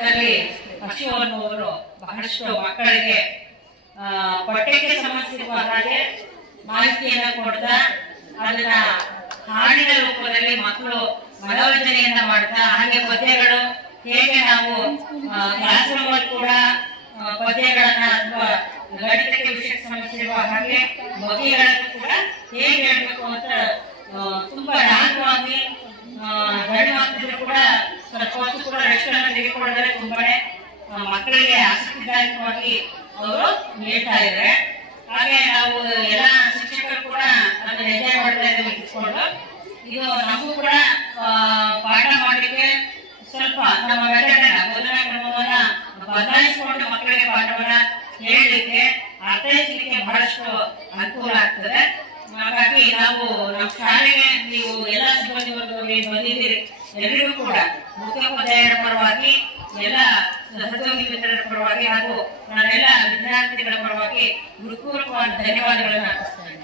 ಇದರಲ್ಲಿ ಪಶು ಅನ್ನುವರು ಬಹಳಷ್ಟು ಮಕ್ಕಳಿಗೆ ಪಠ್ಯಕ್ಕೆ ಸಂಬಂಧಿಸಿರುವ ಹಾಗೆ ಮಾಹಿತಿಯನ್ನ ಕೊಡ್ತಾ ಅದನ್ನ ಹಾಡಿನ ರೂಪದಲ್ಲಿ ಮಕ್ಕಳು ಮನೋರಂಜನೆಯನ್ನ ಮಾಡ್ತಾ, ಹಾಗೆ ಪದ್ಯಗಳು ಹೇಗೆ ನಾವು ಕ್ಲಾಸ್ ರೂಮ್ ಕೂಡ ಪದ್ಯಗಳನ್ನ ಅಥವಾ ಗಣಿತಕ್ಕೆ ವಿಷಯಕ್ಕೆ ಸಂಬಂಧಿಸಿರುವ ಹಾಗೆ ಬಗೆಗಳನ್ನು ಕೂಡ ಹೇಗೆ ಹೇಳ್ಬೇಕು ಅಂತ ತುಂಬಾ ರಾಗವಾಗಿ ಗಂಡು ಮಕ್ಕಳು ಕೂಡ ಸ್ವಲ್ಪ ಹೊತ್ತು ಕೂಡ ರಕ್ಷಣೆ ಅನ್ನು ತೆಗೆದುಕೊಳ್ಳದರೆ ತುಂಬಾನೇ ಮಕ್ಕಳಿಗೆ ಆಸಕ್ತಿದಾಯಕವಾಗಿ ಅವರು ಹೇಳ್ತಾ ಇದ್ದಾರೆ ಹಾಗೆ ನಾವು ಎಲ್ಲ ಶಿಕ್ಷಕರು ಕೂಡ ಅದನ್ನ ಎಂಜಾಯ್ ಮಾಡ್ತಾ ಇದ್ದೀವಿ ಇಟ್ಕೊಂಡು ಇದು ನಮಗೂ ಕೂಡ ಪಾಠ ಮಾಡಲಿಕ್ಕೆ ಸ್ವಲ್ಪ ನಮ್ಮ ಮೆಥಡನ್ನ ಬೋಧನಾ ಕ್ರಮವನ್ನ ಬದಲಾಯಿಸಿಕೊಂಡು ಮಕ್ಕಳಿಗೆ ಪಾಠವನ್ನ ಹೇಳಲಿಕ್ಕೆ, ಅರ್ಥೈಸಲಿಕ್ಕೆ ಬಹಳಷ್ಟು ಅನುಕೂಲ ಆಗ್ತದೆ. ಹಾಗಾಗಿ ನಾವು ನಮ್ಮ ಶಾಲೆಗೆ ನೀವು ಎಲ್ಲ ಸಿಬ್ಬಂದಿ ವರ್ಗದಲ್ಲಿ ಬಂದಿದ್ದೀರಿ ಎಲ್ಲರಿಗೂ ಕೂಡ. ಮುಖ್ಯೋಪಾಧ್ಯಾಯರ ಪರವಾಗಿ ಎಲ್ಲ ಸಹೋದ್ಯೋಗಿ ಮಿತ್ರರ ಪರವಾಗಿ ಹಾಗೂ ನಾನೆಲ್ಲ ವಿದ್ಯಾರ್ಥಿಗಳ ಪರವಾಗಿ ಹೃತ್ಪೂರ್ವಕವಾದ ಧನ್ಯವಾದಗಳನ್ನು ಅರ್ಪಿಸ್ತೇನೆ